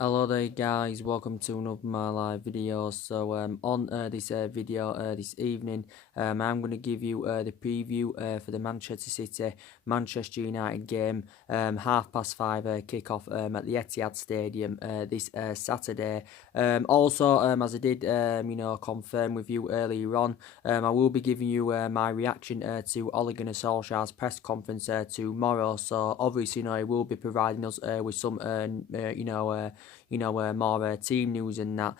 Hello there guys, welcome to another my live video. On this video this evening, I'm going to give you the preview for the Manchester City Manchester United game, 5:30 kickoff at the Etihad Stadium this Saturday. As I did confirm with you earlier on, I will be giving you my reaction to Ole Gunnar Solskjaer's press conference tomorrow. So obviously, he will be providing us with some more team news and that.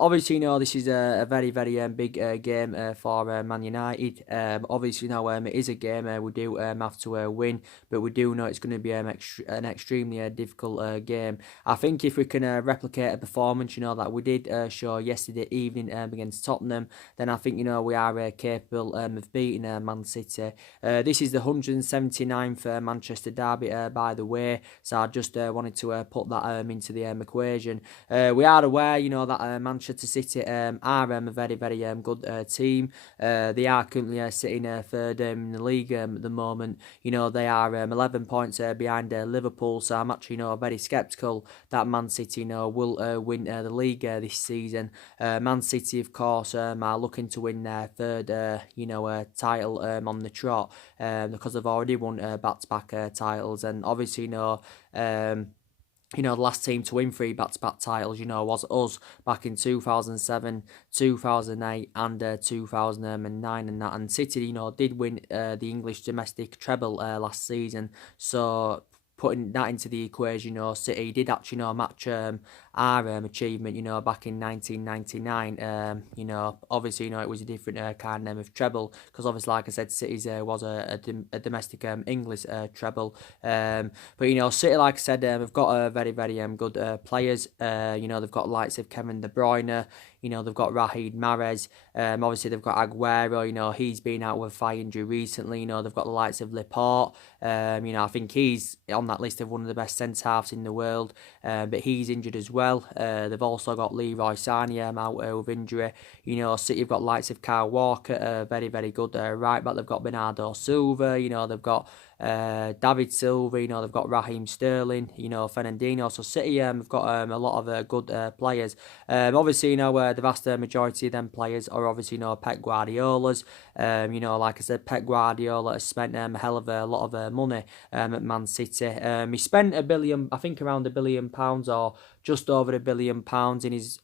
Obviously, this is a very, very big game for Man United. Obviously, it is a game we do have to win, but we do know it's going to be an extremely difficult game. I think if we can replicate a performance, that we did show yesterday evening against Tottenham, then I think, we are capable of beating Man City. This is the 179th Manchester derby, by the way, so I just wanted to put that into the equation. We are aware, that Manchester City are a very, very good team. They are currently sitting third in the league at the moment. They are 11 points behind Liverpool, so I'm actually, very sceptical that Man City, will win the league this season. Man City, of course, are looking to win their third, title on the trot, because they've already won back-to-back titles, and obviously, the last team to win three back-to-back titles, was us back in 2007, 2008 and 2009 and that. And City, did win the English domestic treble last season. So putting that into the equation, City did actually, match our achievement, back in 1999. Obviously, it was a different kind of treble, because obviously, like I said, City's was a domestic English treble. But City, like I said, have got very, very good players. They've got likes of Kevin De Bruyne. They've got Riyad Mahrez. Obviously, they've got Aguero. He's been out with a thigh injury recently. They've got the likes of Laporte. I think he's on that list of one of the best centre-halves in the world, but he's injured as well. They've also got Leroy Sané out with injury. City have got likes of Kyle Walker, very, very good right back. They've got Bernardo Silva. They've got David Silva, they've got Raheem Sterling, Fernandinho. So City have got a lot of good players. Obviously, the vast majority of them players are obviously, Pep Guardiola's. Like I said, Pep Guardiola has spent a hell of a lot of money at Man City. He spent a billion, I think around £1 billion or just over £1 billion in his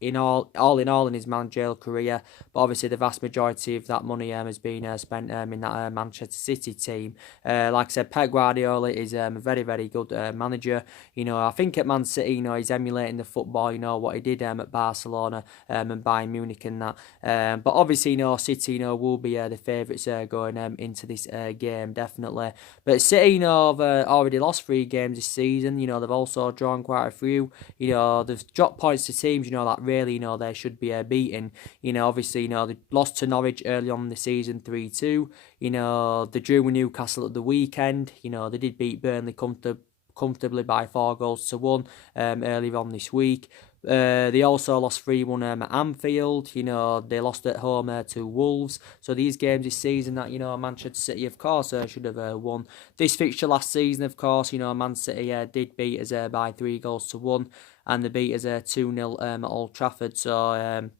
in all in his managerial career. But obviously the vast majority of that money has been spent in that Manchester City team. Like I said, Pep Guardiola is a very, very good manager. I think at Man City, he's emulating the football, what he did at Barcelona and Bayern Munich and that. But obviously, City, will be the favourites going into this game, definitely. But City, have already lost 3 games this season. They've also drawn quite a few. They've dropped points to teams, that really, they should be beating. Obviously, they lost to Norwich early on in the season 3-2. They drew with Newcastle at the weekend. They did beat Burnley comfortably by 4 goals to 1 earlier on this week. They also lost 3-1 at Anfield. They lost at home to Wolves. So these games this season that, Manchester City, of course, should have won. This fixture last season, of course, Man City did beat us by 3 goals to 1. And they beat us 2-0 at Old Trafford. So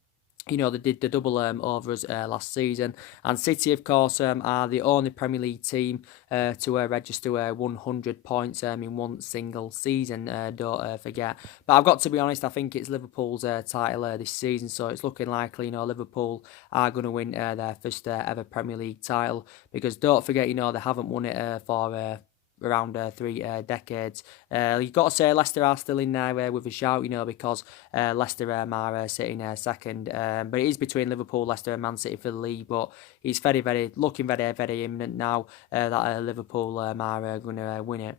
they did the double over us last season. And City, of course, are the only Premier League team to register 100 points in one single season, don't forget. But I've got to be honest, I think it's Liverpool's title this season, so it's looking likely, Liverpool are going to win their first ever Premier League title, because don't forget, they haven't won it for around 3 decades. You've got to say Leicester are still in there with a shout, because Leicester are sitting second. But it is between Liverpool, Leicester and Man City for the league. But it's very, very looking very, very imminent now that Liverpool are going to win it.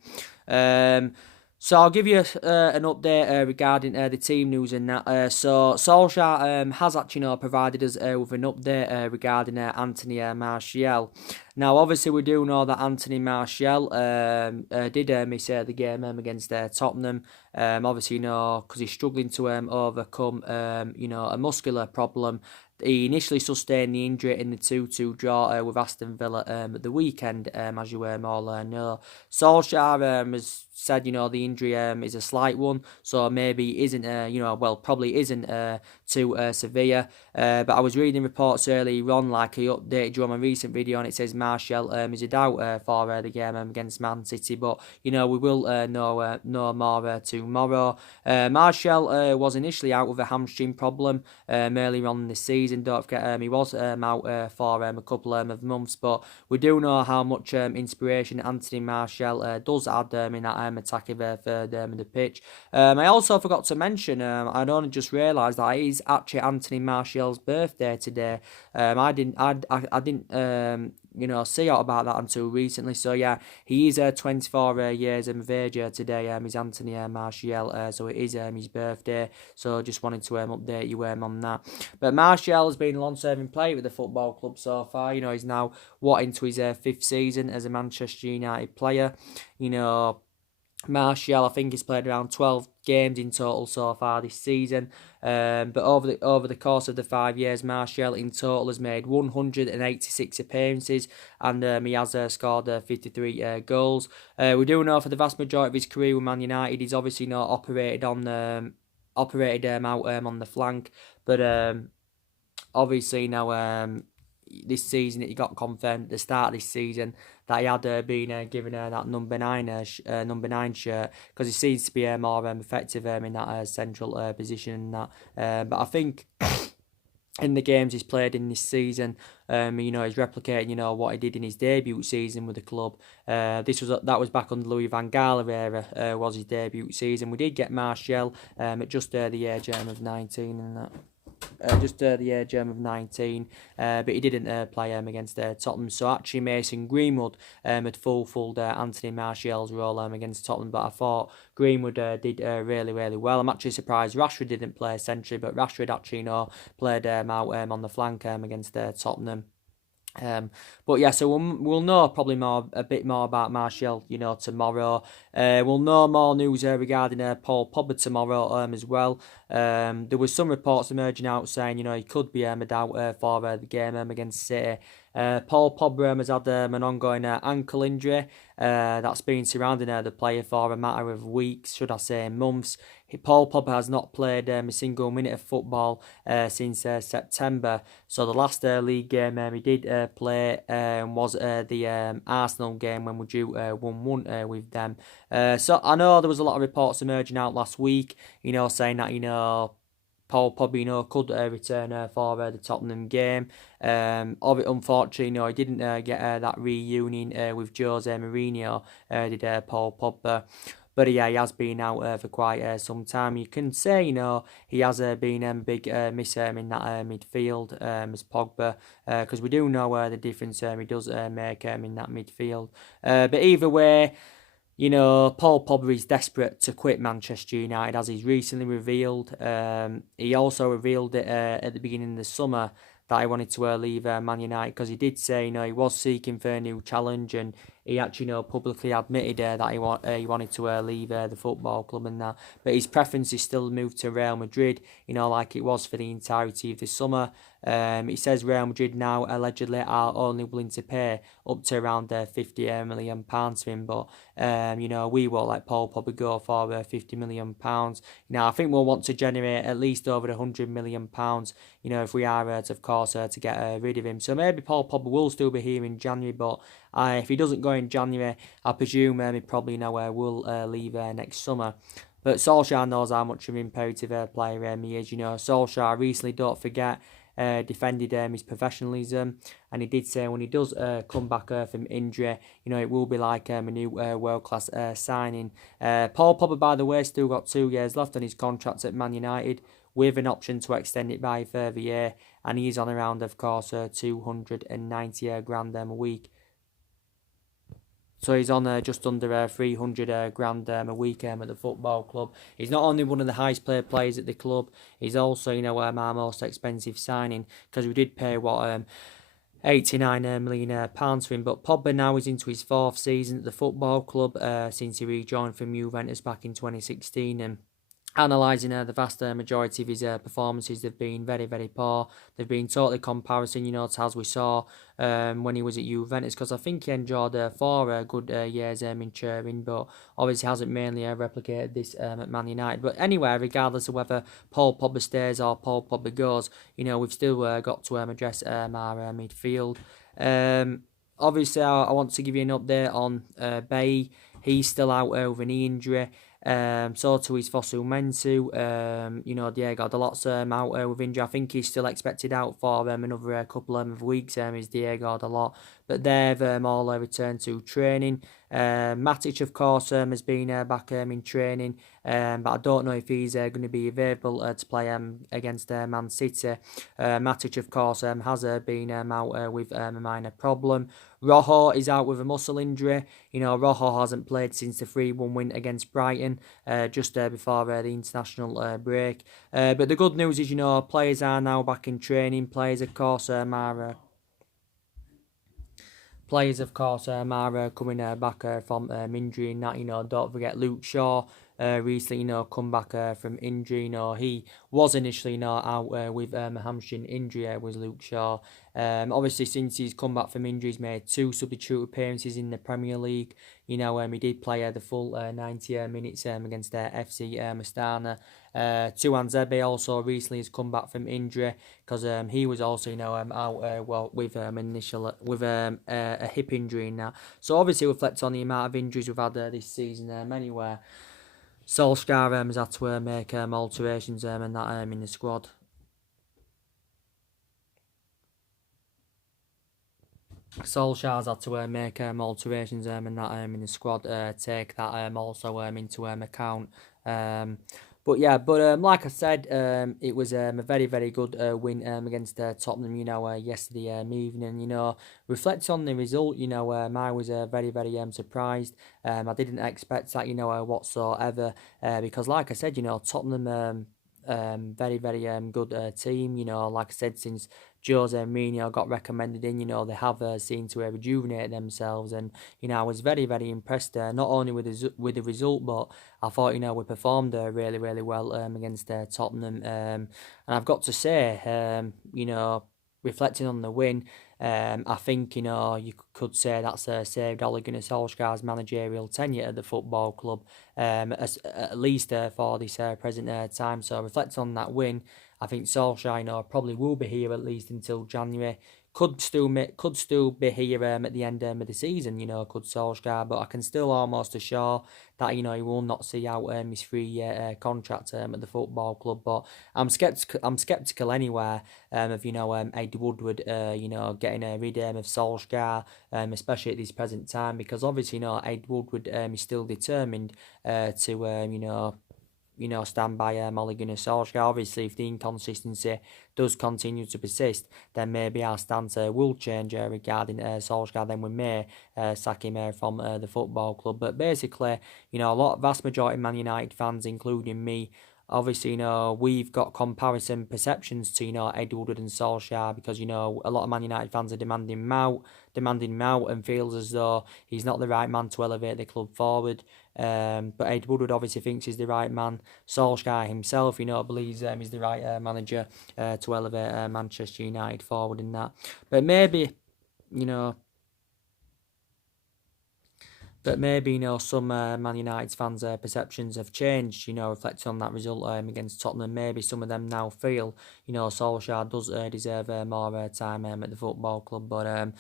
So I'll give you an update regarding the team news and that. So Solskjaer has actually provided us with an update regarding Anthony Martial. Now, obviously, we do know that Anthony Martial did miss the game against Tottenham. Obviously, because he's struggling to overcome, a muscular problem. He initially sustained the injury in the 2-2 draw with Aston Villa at the weekend, as you all know. Solskjaer has said, the injury is a slight one, so maybe isn't, probably isn't too severe. But I was reading reports earlier on, like I updated you on my recent video, and it says Martial is a doubt for the game against Man City. But we will know more tomorrow. Martial was initially out with a hamstring problem earlier on this season. Don't forget, he was out for a couple of months. But we do know how much inspiration Anthony Martial does add in that attacking third of the pitch. I also forgot to mention, I'd only just realised that it is actually Anthony Martial's birthday today. I didn't see out about that until recently. So yeah, he is 24 years of age today. He's Anthony Martial, so it is his birthday. So just wanted to update you on that. But Martial has been a long-serving player with the football club so far. He's now into his 5th season as a Manchester United player. Martial, I think he's played around 12 games in total so far this season. But over the course of the 5 years, Martial in total has made 186 appearances, and he has scored 53 goals. We do know for the vast majority of his career with Man United, he's obviously not operated out on the flank, but obviously now this season it got confirmed at the start of this season that he had been given that number 9 shirt, because he seems to be more effective in that central position and that. But I think in the games he's played in this season, he's replicating, what he did in his debut season with the club. That was back under Louis van Gaal era, was his debut season. We did get Martial at just the age of 19 and that. The age of 19, but he didn't play against Tottenham. So actually Mason Greenwood had fulfilled Anthony Martial's role against Tottenham, but I thought Greenwood did really, really well. I'm actually surprised Rashford didn't play century, but Rashford actually played out on the flank against Tottenham. But yeah, so we'll know probably a bit more about Martial, tomorrow. We'll know more news regarding Paul Pogba tomorrow as well. There was some reports emerging out saying, he could be out for the game against City. Paul Pogba has had an ongoing ankle injury that's been surrounding the player for a matter of weeks, should I say months. Paul Pogba has not played a single minute of football since September. So the last league game he did play was the Arsenal game when we drew 1-1 with them. So I know there was a lot of reports emerging out last week, saying that, Paul Pogba, could return for the Tottenham game. Unfortunately, he didn't get that reunion with Jose Mourinho, did Paul Pogba. But yeah, he has been out for quite some time. You can say, he has been a big miss in that midfield as Pogba, because we do know the difference he does make in that midfield. But either way, Paul Pogba is desperate to quit Manchester United, as he's recently revealed. He also revealed it at the beginning of the summer that he wanted to leave Man United, because he did say, he was seeking for a new challenge, and he actually, publicly admitted that he wanted to leave the football club and that. But his preference is still to move to Real Madrid, like it was for the entirety of the summer. He says Real Madrid now allegedly are only willing to pay up to around £50 million for him, but we will let Paul Pogba go for £50 million. I think we'll want to generate at least over £100 million, if we are of course to get rid of him. So maybe Paul Pogba will still be here in January, but if he doesn't go in January, I presume he probably will leave next summer. But Solskjaer knows how much of an imperative player he is. Solskjaer recently, don't forget, defended his professionalism, and he did say when he does come back from injury, it will be like a new world-class signing. Paul Pogba, by the way, still got 2 years left on his contract at Man United, with an option to extend it by a further year, and he's on around, of course, 290 grand a week. So he's on just under 300 grand a week at the football club. He's not only one of the highest paid players at the club, he's also, our most expensive signing, because we did pay £89 million for him. But Pogba now is into his fourth season at the football club since he rejoined from Juventus back in 2016. And analysing the vast majority of his performances, they've been very, very poor. They've been totally comparison, to as we saw when he was at Juventus, because I think he enjoyed 4 good years in Turin, but obviously hasn't mainly replicated this at Man United. But anyway, regardless of whether Paul Pogba stays or Paul Pogba goes, we've still got to address our midfield. Obviously, I want to give you an update on Bailly. He's still out with a knee injury. So too is Fosu Mensah. Diego Dalot's out with injury. I think he's still expected out for another couple of weeks. Is Diego Dalot, but they've all returned to training. Matic, of course, has been back in training, but I don't know if he's going to be available to play against Man City. Matic, of course, has been out with a minor problem. Rojo is out with a muscle injury. Rojo hasn't played since the 3-1 win against Brighton, just before the international break. But the good news is, players are now back in training. Players, of course, are coming back from injury and that. Don't forget Luke Shaw recently, come back from injury. He was initially, out with a hamstring injury, was Luke Shaw. Obviously, since he's come back from injury, he's made 2 substitute appearances in the Premier League. He did play the full 90 minutes against FC Astana. Tuanzebe also recently has come back from injury because he was also out with a hip injury and that. So obviously reflects on the amount of injuries we've had this season. Anyway, Solskjaer has had to make alterations and that in the squad. Solskjaer's had to make alterations and that in the squad. Take that also into account. But like I said, it was a very, very good win against Tottenham, yesterday evening. Reflects on the result, I was very, very surprised. I didn't expect that, whatsoever, because like I said, Tottenham, very, very good team, like I said, since Jose Mourinho got recommended in, they have seemed to rejuvenate themselves, and I was very, very impressed not only with the result, but I thought we performed really, really well against Tottenham, and I've got to say, reflecting on the win, I think you could say that's saved Ole Gunnar Solskjaer's managerial tenure at the football club, at least for this present time. So reflecting on that win, I think Solskjaer probably will be here at least until January. Could still be here at the end of the season, could Solskjaer, but I can still almost assure that he will not see out his 3-year contract at the football club. But I'm skeptical anyway of Ed Woodward getting rid of Solskjaer, especially at this present time, because obviously Ed Woodward is still determined to stand by Ole Gunnar Solskjaer. Obviously, if the inconsistency does continue to persist, then maybe our stance will change regarding Solskjaer. Then we may sack him from the football club. But basically, vast majority of Man United fans, including me, obviously, we've got comparison perceptions to, Ed Woodward and Solskjaer because, a lot of Man United fans are demanding him out and feels as though he's not the right man to elevate the club forward. But Ed Woodward obviously thinks he's the right man. Solskjaer himself, believes he's the right manager to elevate Manchester United forward in that. But maybe, some Man United fans' perceptions have changed, reflecting on that result against Tottenham. Maybe some of them now feel, Solskjaer does deserve more time at the football club. But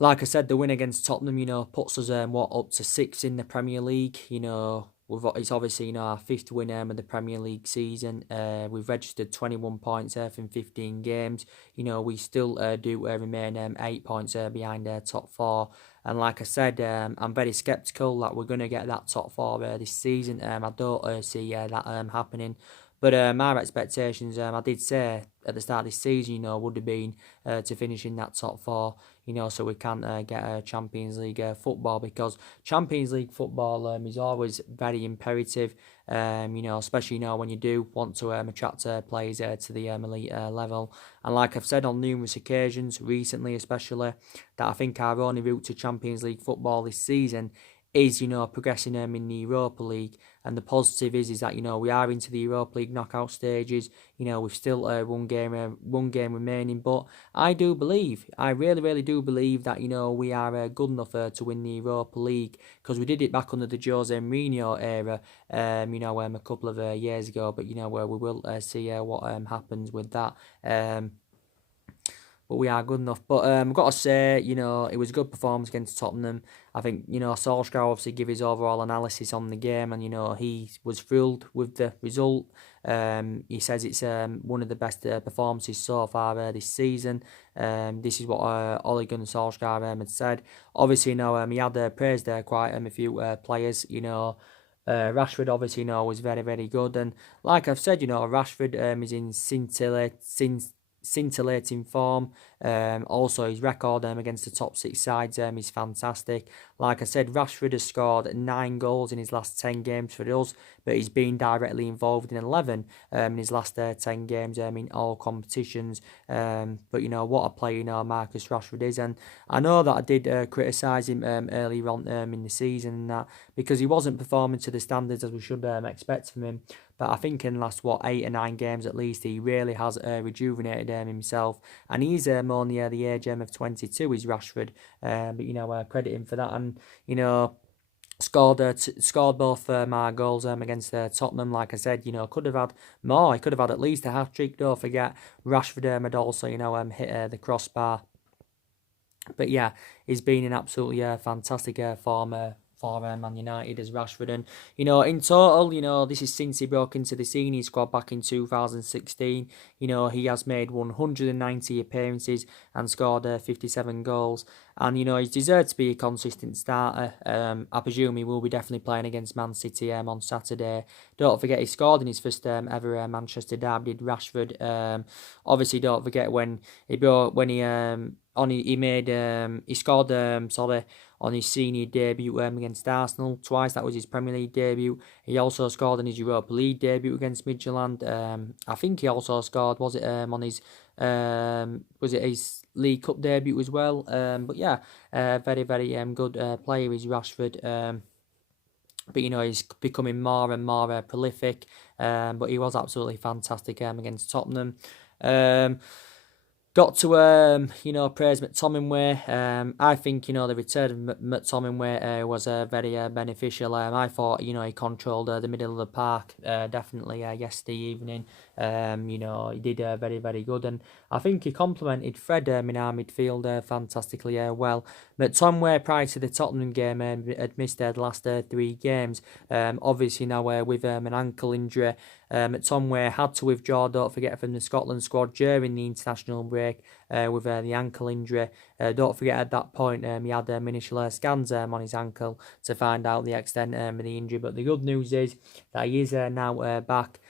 like I said, the win against Tottenham, puts us up to 6 in the Premier League. It's obviously our 5th win of the Premier League season. We've registered 21 points from 15 games. We still do remain 8 points behind top 4. And like I said, I'm very sceptical that we're going to get that top 4 this season. I don't see that happening. But my expectations, I did say at the start of this season, would have been to finish in that top four, so we can get a Champions League football, because Champions League football is always very imperative, especially, when you do want to attract players to the elite level. And like I've said on numerous occasions, recently especially, that I think our only route to Champions League football this season is, progressing in the Europa League. And the positive is that, we are into the Europa League knockout stages. We've still one game remaining. But I really, really do believe that, we are good enough to win the Europa League, because we did it back under the Jose Mourinho era, a couple of years ago. But, where we will see what happens with that. But we are good enough. But I've got to say, it was a good performance against Tottenham. I think, Solskjaer obviously gave his overall analysis on the game, and, he was thrilled with the result. He says it's one of the best performances so far this season. This is what Ole Gunnar Solskjaer had said. Obviously, he had praised quite a few players, Rashford obviously, was very, very good. And like I've said, Rashford is in scintillating form. Also, his record against the top six sides is fantastic. Like I said, Rashford has scored 9 goals in his last 10 games for us, but he's been directly involved in 11 in his last 10 games in all competitions. But what a player Marcus Rashford is. And I know that I did criticise him earlier on in the season, and that because he wasn't performing to the standards as we should expect from him. But I think in the last 8 or 9 games at least, he really has rejuvenated himself, and he's only the age of 22. He's Rashford, but credit him for that. And scored both my goals against Tottenham. Like I said, could have had more. He could have had at least a hat trick. Don't forget, Rashford had also hit the crossbar. But yeah, he's been in absolutely fantastic form for Man United as Rashford. And, in total, this is since he broke into the senior squad back in 2016. He has made 190 appearances and scored 57 goals. And, he's deserved to be a consistent starter. I presume he will be definitely playing against Man City on Saturday. Don't forget, he scored in his first ever Manchester derby, did Rashford. Obviously, don't forget when he scored on his senior debut against Arsenal twice. That was his Premier League debut. He also scored on his Europa League debut against Midtjylland. I think he also scored, was it his League Cup debut as well? But yeah, very, very good player is Rashford. But he's becoming more and more prolific. But he was absolutely fantastic against Tottenham. Got to, praise McTominay. I think, the return of McTominay was very beneficial. I thought, he controlled the middle of the park definitely yesterday evening. He did very, very good. And I think he complemented Fred in our midfield fantastically well. McTominay, prior to the Tottenham game, had missed the last 3 games. Obviously now with an ankle injury, McTominay had to withdraw, don't forget, from the Scotland squad during the international break with the ankle injury. Don't forget, at that point, he had initial scans on his ankle to find out the extent of the injury. But the good news is that he is now back.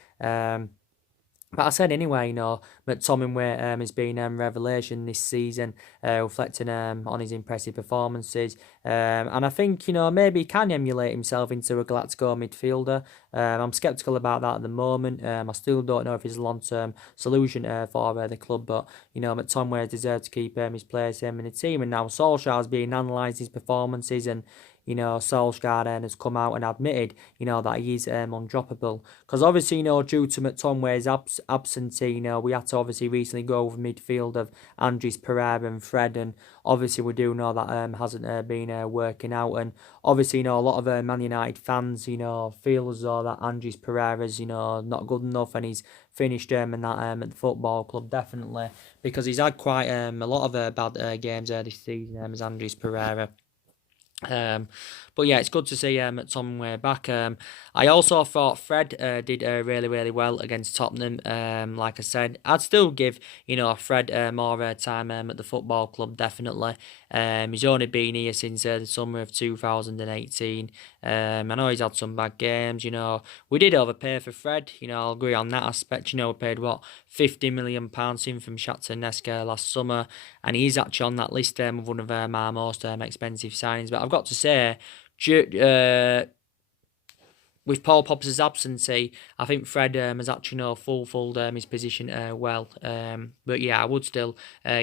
But I said anyway, McTominay has been revelation this season, reflecting on his impressive performances. And I think, maybe he can emulate himself into a Galactico midfielder. I'm sceptical about that at the moment. I still don't know if he's a long-term solution for the club, but, McTominay deserves to keep his place in the team. And now Solskjaer has been analysing his performances, and Solskjaer has come out and admitted, that he is undroppable. Because obviously, due to McTominay's absence, we had to obviously recently go over midfield of Andres Pereira and Fred, and obviously we do know that hasn't been working out. And obviously, a lot of Man United fans, feel as though that Andres Pereira's, not good enough, and he's finished and that at the football club, definitely, because he's had quite a lot of bad games this season as Andres Pereira. Um, but yeah, it's good to see McTominay back. I also thought Fred did really, really well against Tottenham. Like I said, I'd still give Fred more time at the football club, definitely. He's only been here since the summer of 2018. I know he's had some bad games. We did overpay for Fred. I'll agree on that aspect. We paid what £50 million in from Shakhtar Donetsk last summer, and he's actually on that list of one of our most expensive signings. But I've got to say, with Paul Popps's absence, I think Fred has actually fulfilled his position well. But yeah, I would still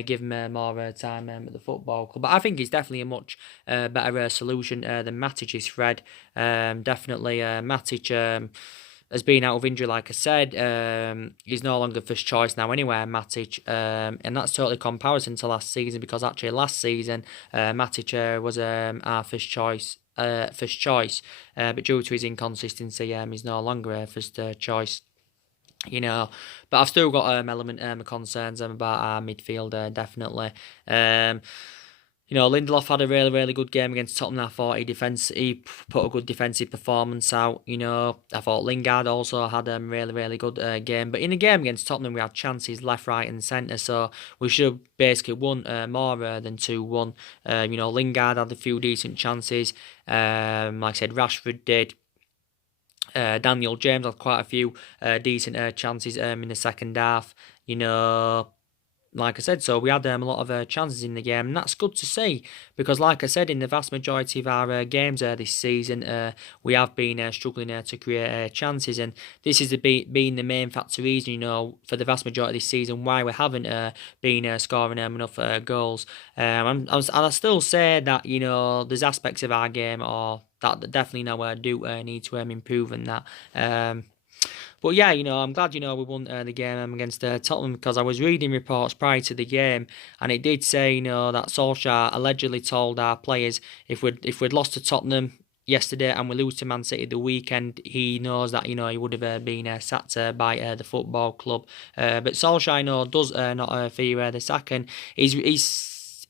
give him more time at the football club. But I think he's definitely a much better solution than Matic's Fred. Definitely, Matic has been out of injury, like I said. He's no longer first choice now anyway, Matic. And that's totally comparison to last season, because actually last season, Matic was our first choice, but due to his inconsistency, he's no longer a first choice. But I've still got element of concerns about our midfield, definitely. Lindelof had a really, really good game against Tottenham. I thought he put a good defensive performance out. I thought Lingard also had a really, really good game. But in the game against Tottenham, we had chances left, right, and centre. So we should have basically won more than 2-1. Lingard had a few decent chances. Like I said, Rashford did. Daniel James had quite a few decent chances in the second half. Like I said, so we had a lot of chances in the game, and that's good to see, because like I said, in the vast majority of our games this season, we have been struggling to create chances, and this has been the main factor reason, for the vast majority of this season, why we haven't been scoring enough goals. And I still say that, there's aspects of our game or that definitely do need to improve in that. But yeah, I'm glad, we won the game against Tottenham, because I was reading reports prior to the game, and it did say, that Solskjaer allegedly told our players, if we'd lost to Tottenham yesterday and we lose to Man City the weekend, he knows that, he would have been sacked by the football club. But Solskjaer, does not fear the sacking.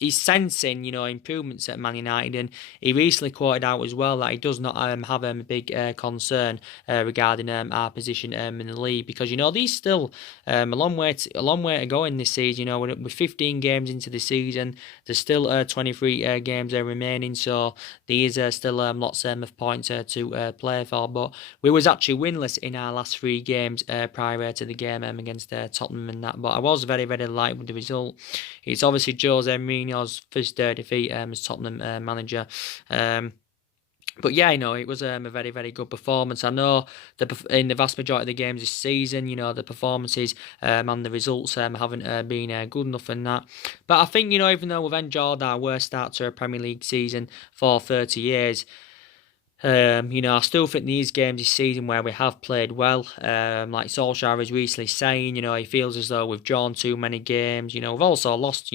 He's sensing, improvements at Man United, and he recently quoted out as well that he does not have a big concern regarding our position in the league, because these still a long way to go in this season. We're 15 games into the season. There's still 23 games remaining, so there is still lots of points to play for. But we was actually winless in our last 3 games prior to the game against Tottenham and that. But I was very, very delighted with the result. It's obviously Jose Mourinho's first defeat as Tottenham manager. But yeah, it was a very, very good performance. I know in the vast majority of the games this season, the performances and the results haven't been good enough in that. But I think, even though we've enjoyed our worst start to a Premier League season for 30 years, I still think these games this season where we have played well, like Solskjaer was recently saying, he feels as though we've drawn too many games. We've also lost,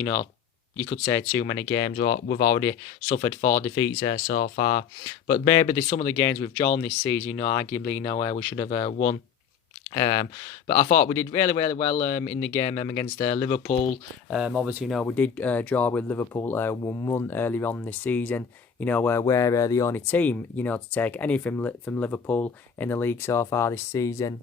you could say too many games. We've already suffered 4 defeats so far. But maybe there's some of the games we've drawn this season, arguably, we should have won. But I thought we did really, really well in the game against Liverpool. Obviously, we did draw with Liverpool 1-1 earlier on this season. We're the only team, to take anything from Liverpool in the league so far this season.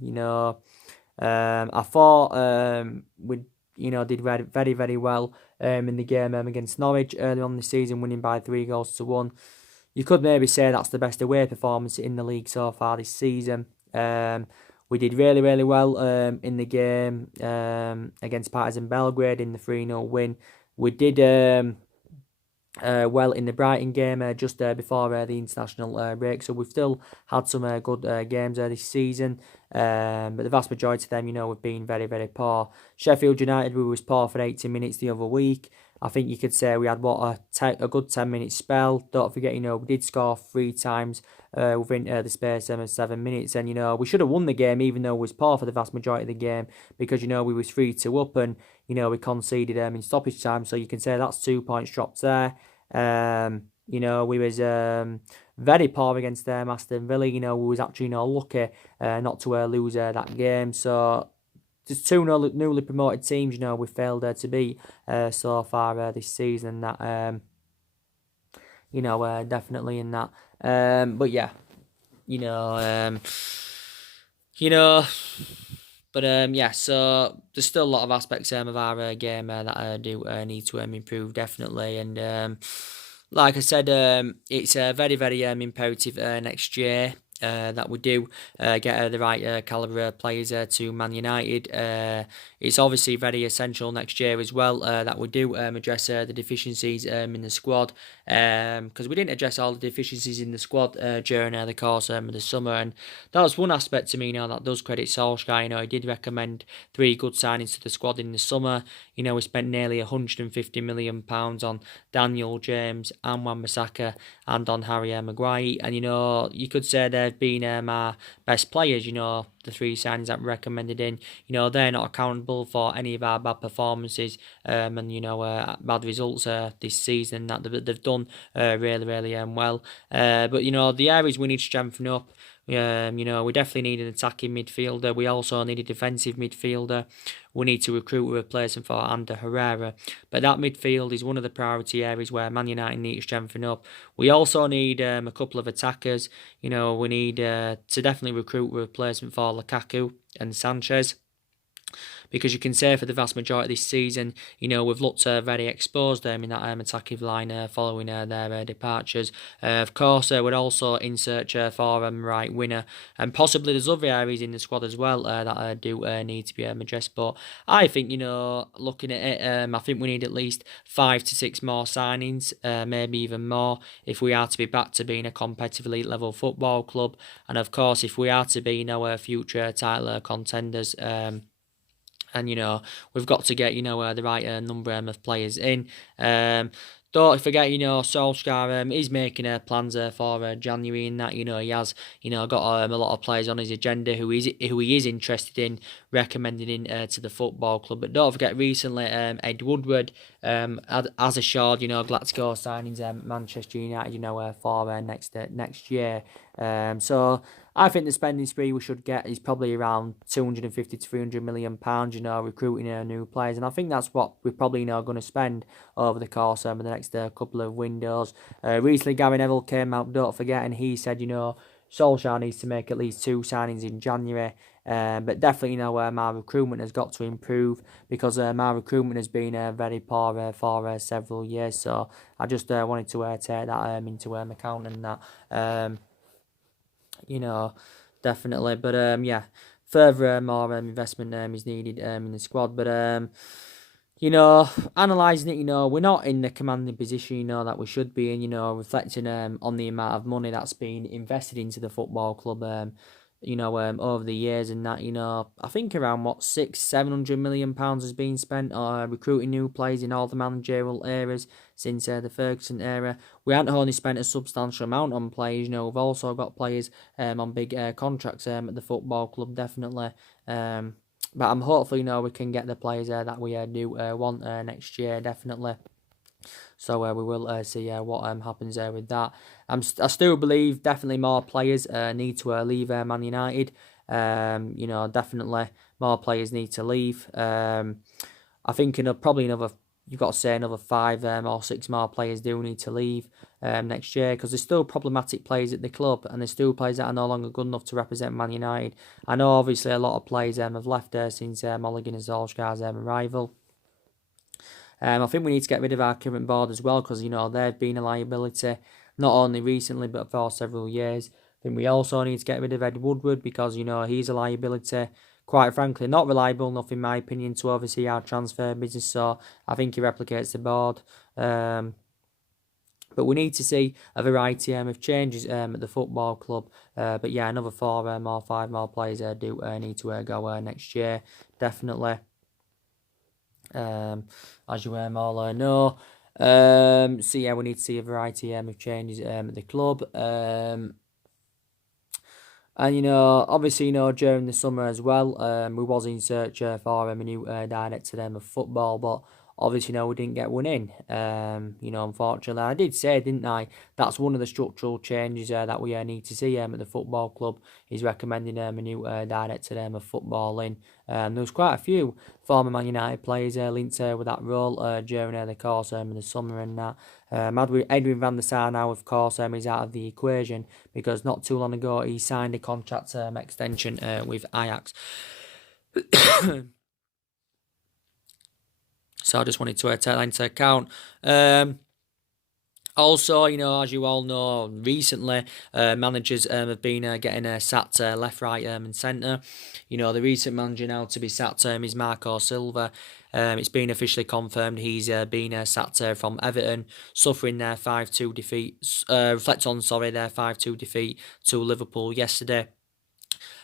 I thought we, did very, very well in the game against Norwich early on this season, winning by 3-1. You could maybe say that's the best away performance in the league so far this season. We did really, really well in the game against Partizan Belgrade in the 3-0 win. We did well in the Brighton game just before the international break. So we've still had some good games this season. But the vast majority of them, we've been very, very poor. Sheffield United, we was poor for 80 minutes the other week. I think you could say we had a good 10-minute spell. Don't forget, we did score 3 times within the space of 7 minutes. And, we should have won the game even though we was poor for the vast majority of the game, because, we was 3-2 up and, we conceded in stoppage time. So you can say that's 2 points dropped there. We was very poor against Aston Villa. We was actually lucky not to lose that game. So there's 2 newly promoted teams, we failed to beat so far this season. That definitely in that. But yeah, you know, you know. But yeah, so there's still a lot of aspects of our game that I do need to improve definitely, and like I said, it's very very imperative next year. That we do get the right calibre players to Man United. It's obviously very essential next year as well that we do address the deficiencies in the squad, because we didn't address all the deficiencies in the squad during the course of the summer, and that was one aspect to me that does credit Solskjaer. He did recommend 3 good signings to the squad in the summer. We spent nearly £150 million on Daniel James and Wan-Bissaka and on Harry Maguire. And, you could say they've been our best players, the 3 signings that were recommended in. They're not accountable for any of our bad performances and, bad results this season that they've done really, really well. But, the areas we need to strengthen up, we definitely need an attacking midfielder. We also need a defensive midfielder. We need to recruit a replacement for Ander Herrera. But that midfield is one of the priority areas where Man United need to strengthen up. We also need a couple of attackers. We need to definitely recruit a replacement for Lukaku and Sanchez, because you can say for the vast majority of this season, we've looked very exposed in that attacking line following their departures. Of course, we're also in search for a right winner, and possibly there's other areas in the squad as well that do need to be addressed. But I think, looking at it, I think we need at least 5 to 6 more signings, maybe even more, if we are to be back to being a competitive elite level football club, and of course, if we are to be future title contenders. And, we've got to get, the right number of players in. Don't forget, Solskjaer is making plans for January, and that, he has, got a lot of players on his agenda who he is interested in recommending in to the football club. But don't forget, recently, Ed Woodward has assured, Glasgow signings Manchester United, for next year. So I think the spending spree we should get is probably around 250 to 300 million pounds, recruiting new players, and I think that's what we're probably going to spend over the course of the next couple of windows. Recently, Gary Neville came out, don't forget, and he said, Solskjaer needs to make at least 2 signings in January. But definitely, my recruitment has got to improve, because my recruitment has been very poor for several years. So I just wanted to take that into account, and that. Definitely. But yeah, further more investment is needed in the squad. But analysing it, we're not in the commanding position, that we should be in, reflecting on the amount of money that's been invested into the football club, over the years, and that, I think around 600-700 million pounds has been spent recruiting new players in all the managerial eras since the Ferguson era. We haven't only spent a substantial amount on players, we've also got players on big contracts at the football club, definitely. But I'm hopeful, we can get the players that we do want next year, definitely. So we will see what happens with that. I still believe definitely more players need to leave Man United. Definitely more players need to leave. I think probably you've got to say another 5 or 6 more players do need to leave next year, because there's still problematic players at the club, and there's still players that are no longer good enough to represent Man United. I know obviously a lot of players have left since Mulligan and Solskjaer's arrival. I think we need to get rid of our current board as well, because, they've been a liability, not only recently, but for several years. I think we also need to get rid of Ed Woodward, because, he's a liability, quite frankly, not reliable enough, in my opinion, to oversee our transfer business, so I think he replicates the board. But we need to see a variety of changes at the football club. But yeah, another 4 or 5 more players do need to go next year, definitely. As you all know. So yeah, we need to see a variety of changes at the club. And obviously, during the summer as well, we was in search for a new director of football, but obviously, we didn't get one in. Unfortunately, I did say, didn't I? That's one of the structural changes that we need to see at the football club. He's recommending a new director of footballing. There was quite a few former Man United players linked with that role during the course in the summer and that. Edwin van der Sar now, of course, is out of the equation because not too long ago he signed a contract extension with Ajax. So I just wanted to take that into account. Also, as you all know, recently managers have been getting sacked left, right, and centre. The recent manager now to be sacked is Marco Silva. It's been officially confirmed he's been sacked from Everton, suffering their 5-2 defeat. Their 5-2 defeat to Liverpool yesterday.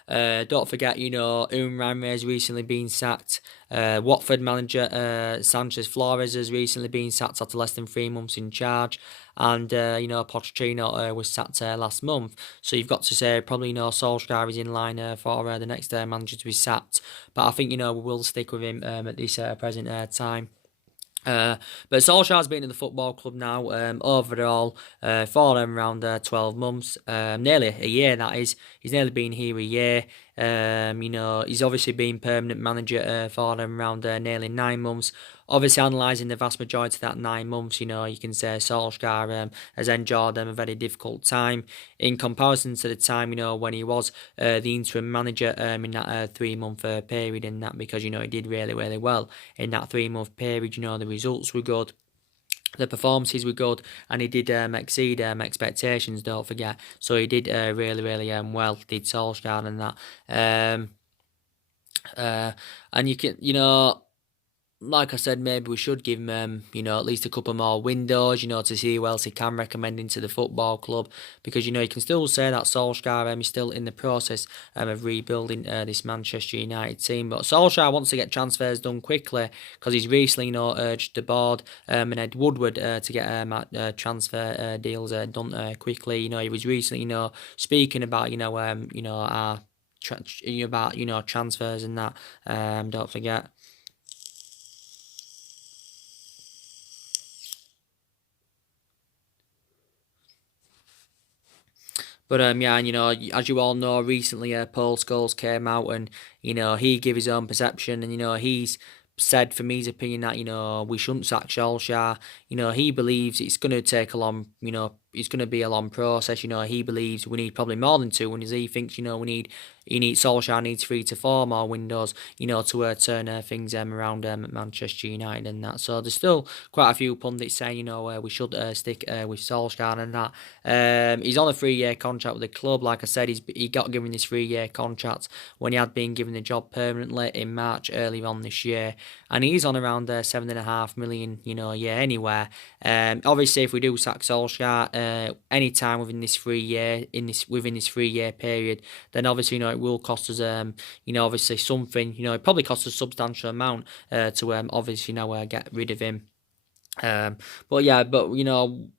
Don't forget, Ramsey has recently been sacked. Watford manager Sanchez Flores has recently been sacked after less than 3 months in charge. And, Pochettino was sacked last month. So you've got to say, probably, Solskjaer is in line for the next manager to be sacked. But I think, we will stick with him at this present time. But Solskjaer's been in the football club now overall for around 12 months, nearly a year that is. He's nearly been here a year. He's obviously been permanent manager for around nearly 9 months. Obviously, analysing the vast majority of that 9 months, you can say Solskjaer has endured a very difficult time in comparison to the time, when he was the interim manager in that 3-month period and that, because, he did really, really well in that 3-month period. The results were good. The performances were good, and he did exceed expectations, don't forget. So he did really, really well, did Solskjaer and that. And you can, like I said, maybe we should give him, at least a couple more windows, to see who else he can recommend into the football club. Because, you can still say that Solskjaer is still in the process of rebuilding this Manchester United team. But Solskjaer wants to get transfers done quickly because he's recently, urged the board and Ed Woodward to get transfer deals done quickly. He was recently, speaking about, our transfers and that. Don't forget. But as you all know, recently Paul Scholes came out and he gave his own perception, and he's said, from his opinion, that we shouldn't sack Solskjaer. He believes it's going to take a long, it's going to be a long process. He believes we need probably more than 2 windows. He thinks Solskjaer needs 3 to 4 more windows, to turn things around at Manchester United and that. So there's still quite a few pundits saying, we should stick with Solskjaer and that. He's on a 3-year contract with the club. Like I said, he got given this 3-year contract when he had been given the job permanently in March earlier on this year, and he's on around 7.5 million, a year anywhere. Obviously, if we do sack Solskjaer any time within this 3-year period, then obviously it will cost us obviously something. It probably costs us a substantial amount to obviously get rid of him.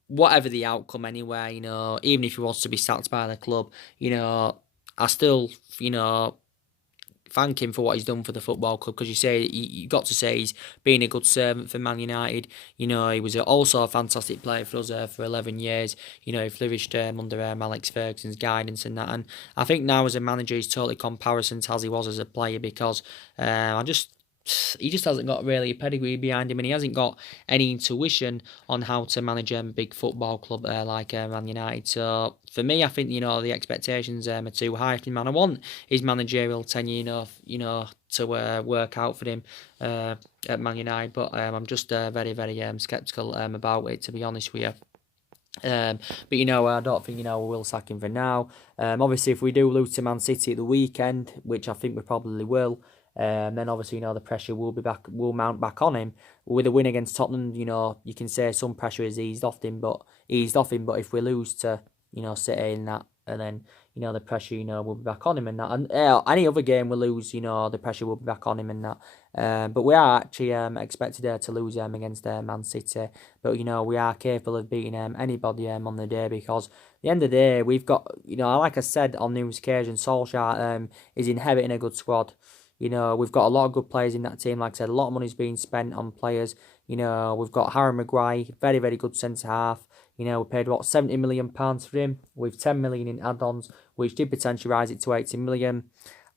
Whatever the outcome anyway, even if he was to be sacked by the club, I still thank him for what he's done for the football club, because you got to say he's been a good servant for Man United. He was also a fantastic player for us for 11 years. He flourished under Alex Ferguson's guidance and that. And I think now as a manager, he's totally comparison to as he was as a player, because he just hasn't got really a pedigree behind him, and he hasn't got any intuition on how to manage a big football club like Man United. So for me, I think the expectations are too high for him, and I want his managerial tenure, to work out for him at Man United. But I'm just very, very sceptical about it, to be honest with you. I don't think we will sack him for now. Obviously, if we do lose to Man City at the weekend, which I think we probably will, then obviously the pressure will mount back on him. With a win against Tottenham, you can say some pressure is eased off him. But if we lose to City in that, and then the pressure will be back on him and that, and any other game we lose, the pressure will be back on him and that. But we are actually expected to lose against Man City. But we are capable of beating anybody on the day, because at the end of the day, we've got like I said on numerous occasions, Solskjaer is inheriting a good squad. We've got a lot of good players in that team. Like I said, a lot of money's being spent on players. We've got Harry Maguire, very, very good centre-half. We paid, what, £70 million for him, with £10 million in add-ons, which did potentially rise it to £80 million.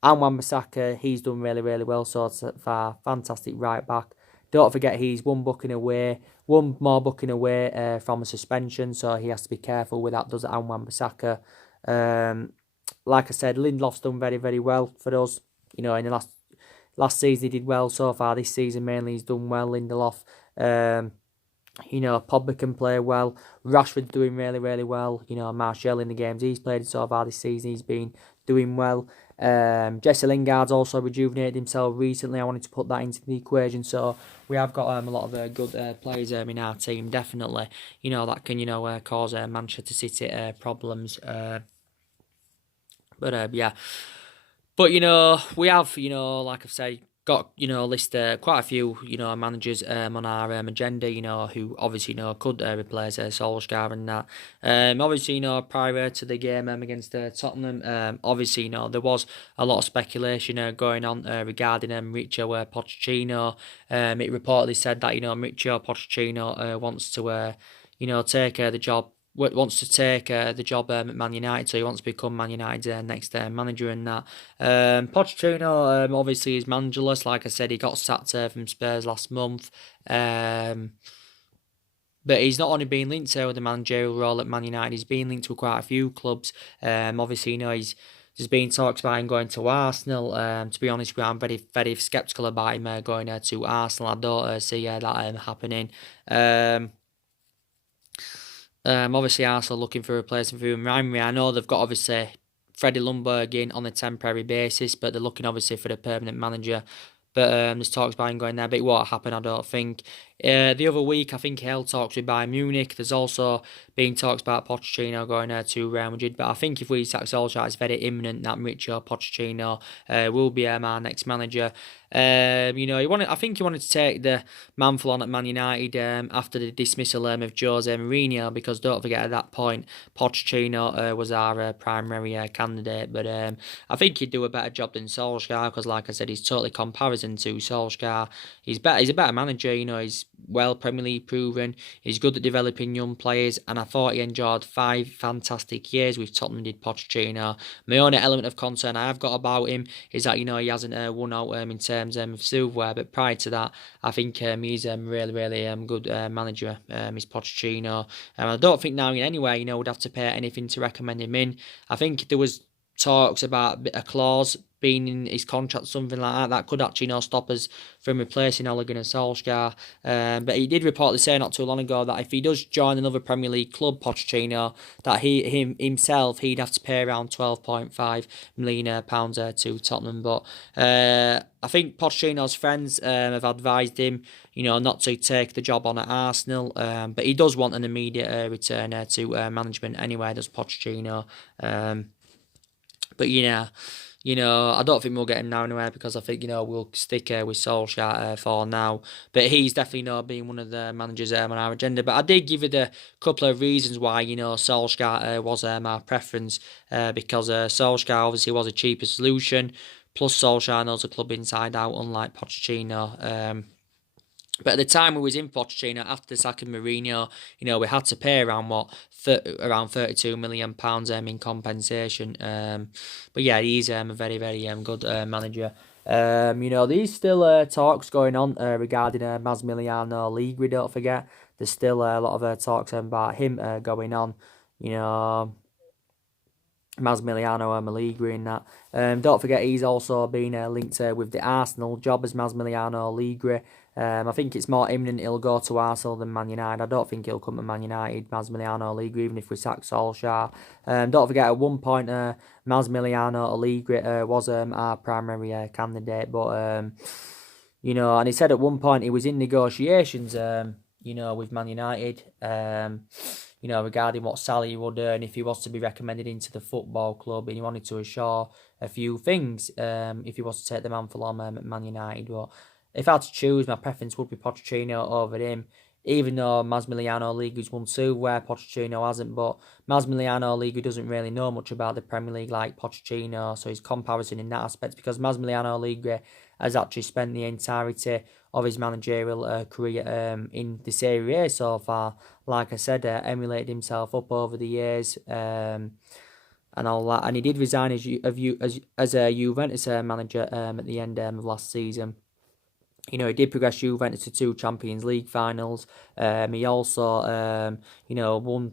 And Wan-Bissaka, he's done really, really well so far. Fantastic right back. Don't forget he's one more booking away from a suspension, so he has to be careful with that, does it, and Wan-Bissaka. Like I said, Lindelof's done very, very well for us. In the last season he did well. So far this season mainly he's done well, Lindelof. Pogba can play well. Rashford's doing really, really well. Martial in the games he's played so far this season, he's been doing well. Jesse Lingard's also rejuvenated himself recently. I wanted to put that into the equation. So we have got a lot of good players in our team, definitely. That can, cause Manchester City problems. Yeah. But, we have, like I've said, got, list quite a few, managers on our agenda, who obviously, could replace Solskjaer and that. Obviously, prior to the game against Tottenham, obviously, there was a lot of speculation going on regarding Mauricio Pochettino. It reportedly said that, Mauricio Pochettino wants to, take the job. Wants to take the job at Man United, so he wants to become Man United's next manager and that. Pochettino obviously is managerless. Like I said, he got sacked from Spurs last month. But he's not only been linked with the managerial role at Man United, he's been linked to quite a few clubs. Obviously, there's been talks about him going to Arsenal. To be honest, I'm very, very sceptical about him going to Arsenal. I don't see that happening. Obviously, Arsenal looking for a replacement for Emery. I know they've got obviously Freddie Ljungberg in on a temporary basis, but they're looking obviously for the permanent manager. But there's talks about him going there, but it won't happen, I don't think. The other week, I think he held talks with Bayern Munich. There's also been talks about Pochettino going to Real Madrid. But I think if we sack Solskjaer, it's very imminent that Mauricio Pochettino will be our next manager. I think he wanted to take the mantle on at Man United after the dismissal of Jose Mourinho, because don't forget at that point Pochettino was our primary candidate. But I think he'd do a better job than Solskjaer, because like I said, he's totally comparison to Solskjaer. He's a better manager. He's well Premier League proven. He's good at developing young players, and I thought he enjoyed 5 fantastic years with Tottenham. Did Pochettino. My only element of concern I have got about him is that he hasn't won out in terms of silverware, but prior to that, I think he's really, really good manager. Is Pochettino. I don't think now in any way would have to pay anything to recommend him in. I think there was talks about a clause being in his contract, something like that could actually stop us from replacing Ole Gunnar Solskjaer. But he did reportedly say not too long ago that if he does join another Premier League club, Pochettino, that he'd have to pay around £12.5 million to Tottenham. But I think Pochettino's friends have advised him, not to take the job on at Arsenal. But he does want an immediate return to management anyway, does Pochettino. But I don't think we'll get him now anyway, because I think, we'll stick with Solskjaer for now. But he's definitely not being one of the managers on our agenda. But I did give it a couple of reasons why, Solskjaer was our preference. Because Solskjaer obviously was a cheaper solution. Plus Solskjaer knows the club inside out, unlike Pochettino. But at the time we was in Pochettino, after the sack of Mourinho, we had to pay around around £32 million in compensation. But yeah, he's a very, very good manager. There's still talks going on regarding Massimiliano Allegri. Don't forget, there's still a lot of talks about him going on. Massimiliano Allegri and that. Don't forget, he's also been linked with the Arsenal job as Massimiliano Allegri. I think it's more imminent he'll go to Arsenal than Man United. I don't think he'll come to Man United, Massimiliano Allegri, even if we sack Solskjaer. Don't forget, at one point, Massimiliano Allegri was our primary candidate, but, and he said at one point he was in negotiations, with Man United, regarding what salary he would earn if he was to be recommended into the football club, and he wanted to assure a few things if he was to take the mantle on at Man United. But if I had to choose, my preference would be Pochettino over him. even though Massimiliano Allegri's won silverware, Pochettino hasn't, but Massimiliano Allegri doesn't really know much about the Premier League like Pochettino, so his comparison in that aspect, because Massimiliano Allegri has actually spent the entirety of his managerial career in the Serie A so far. Like I said, emulated himself up over the years, and all that, and he did resign as a Juventus manager at the end of last season. He did progress Juventus to 2 Champions League finals. He also, won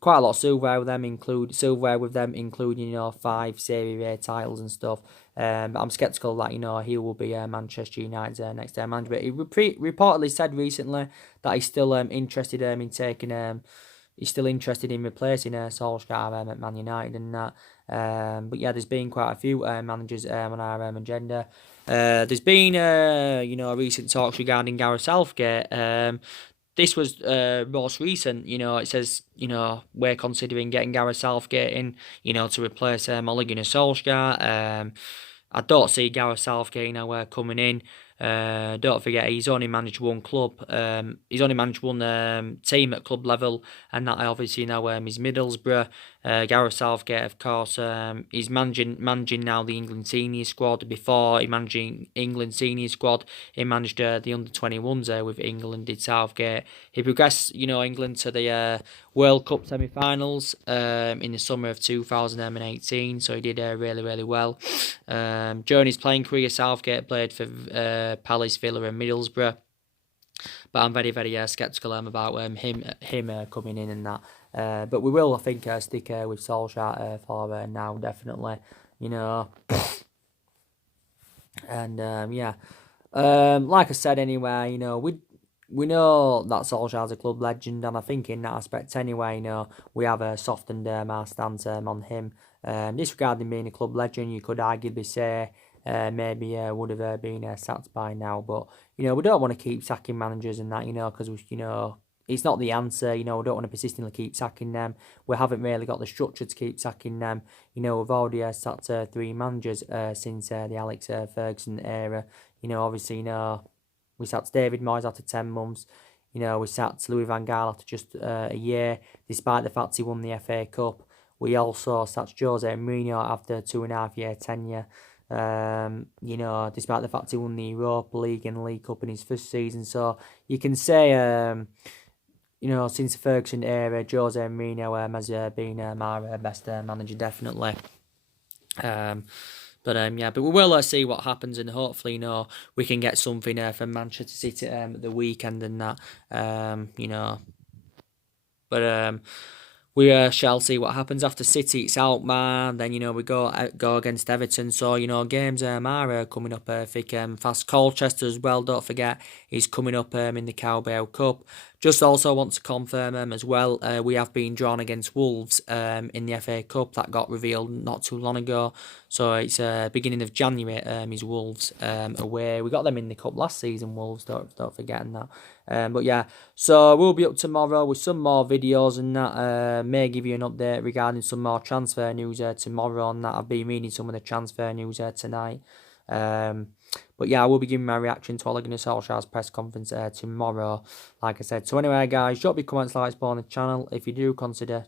quite a lot of silverware with them, including 5 Serie A titles and stuff. But I'm sceptical that he will be Manchester United's next manager. But he reportedly said recently that he's still interested in taking. He's still interested in replacing Solskjaer at Man United and that. But yeah, there's been quite a few managers on our agenda. There's been recent talks regarding Gareth Southgate. This was most recent. It says we're considering getting Gareth Southgate in to replace Ole Gunnar Solskjaer. I don't see Gareth Southgate coming in. Don't forget, he's only managed one club. He's only managed one team at club level, and that obviously is Middlesbrough. Gareth Southgate, of course, he's managing now the England senior squad. Before he managing England senior squad, he managed the under-21s with England. Did Southgate? He progressed, England to the World Cup semi-finals in the summer of 2018. So he did really, really well. During his playing career, Southgate played for Palace, Villa, and Middlesbrough. But I'm very, very sceptical about him coming in and that. But we will, I think, stick with Solskjaer for now, definitely. And yeah, like I said, anyway, we know that Solskjaer's a club legend, and I think in that aspect, anyway, we have softened our stance on him. Disregarding being a club legend, you could arguably say maybe would have been sacked by now, but we don't want to keep sacking managers and that, because it's not the answer. We don't want to persistently keep sacking them. We haven't really got the structure to keep sacking them. We've already sacked 3 managers since the Alex Ferguson era. Obviously, we sacked David Moyes after 10 months. We sacked Louis van Gaal after just a year, despite the fact he won the FA Cup. We also sacked Jose Mourinho after 2.5-year tenure. Despite the fact he won the Europa League and League Cup in his first season. So you can say, since the Ferguson era, Jose Mourinho has been our best manager, definitely. But we will see what happens, and hopefully, we can get something from Manchester City at the weekend and that, But we shall see what happens after City. It's out, man. Then we go against Everton. So games are coming up thick fast. Colchester as well. Don't forget, is coming up in the Carabao Cup. Just also want to confirm as well, we have been drawn against Wolves in the FA Cup. That got revealed not too long ago. So it's beginning of January is Wolves away. We got them in the Cup last season, Wolves, don't forget that. But yeah, so we'll be up tomorrow with some more videos and that. May give you an update regarding some more transfer news tomorrow on that. I've been reading some of the transfer news tonight. But yeah, I will be giving my reaction to Ole Gunnar Solskjaer's press conference tomorrow, like I said. So anyway, guys, drop your comments, likes, on the channel. If you do, consider,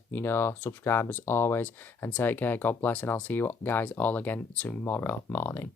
subscribe as always. And take care, God bless, and I'll see you guys all again tomorrow morning.